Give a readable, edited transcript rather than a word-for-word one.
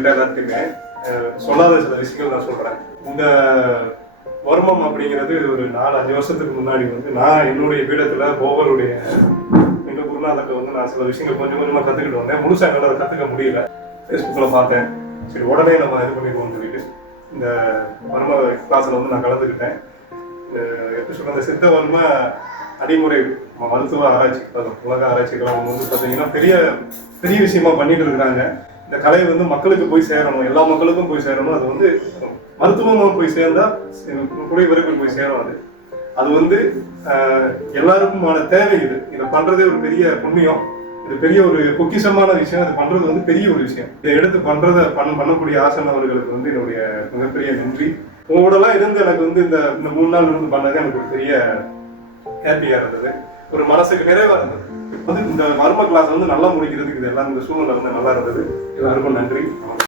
எல்லாத்தையுமே சொல்லாத சில விஷயங்கள் நான் சொல்றேன். இந்த வர்மம் அப்படிங்கிறது ஒரு 4-5 வருஷத்துக்கு முன்னாடி நான் என்னுடைய பீடத்துல போகருடைய எங்க குருநாதர்கிட்ட நான் சில விஷயங்கள் கொஞ்சம் கொஞ்சமா கத்துக்கிட்டு வந்தேன். முழுசா என்னால அதை கத்துக்க முடியல. ஃபேஸ்புக்கில் பார்த்தேன், சரி உடனே நம்ம இது பண்ணிடுவோம்னு சொல்லிட்டு இந்த வர்ம கிளாஸ்ல நான் கலந்துக்கிட்டேன். எப்படி சொல்ற, இந்த சித்த வர்ம அடிமுறை மருத்துவ ஆராய்ச்சி உலக ஆராய்ச்சிகளாக பார்த்தீங்கன்னா பெரிய பெரிய விஷயமா பண்ணிட்டு இருக்கிறாங்க. இந்த கலை மக்களுக்கு போய் சேரணும், எல்லா மக்களுக்கும் போய் சேரணும். அது மருத்துவமாக போய் சேர்ந்தா குறை வரைக்கும் போய் சேரும். அது எல்லாருக்குமான தேவை. இதை பண்றதே ஒரு பெரிய புண்ணியம், இது பெரிய ஒரு பொக்கிஷமான விஷயம். அது பண்றது பெரிய ஒரு விஷயம். இதை எடுத்து பண்ணக்கூடிய ஆசன் அவர்களுக்கு என்னுடைய மிகப்பெரிய நன்றி. உங்களோடலாம் இருந்து எனக்கு இந்த 3 நாள் பண்ணது எனக்கு ஒரு பெரிய ஹாப்பியா இருந்தது, ஒரு மனசுக்கு நிறைவா இருந்தது. இந்த வர்ம கிளாஸ் நல்லா முடிக்கிறதுக்கு இது எல்லாம் இந்த சூழ்நிலை நல்லா இருந்தது. எல்லாருக்கும் நன்றி.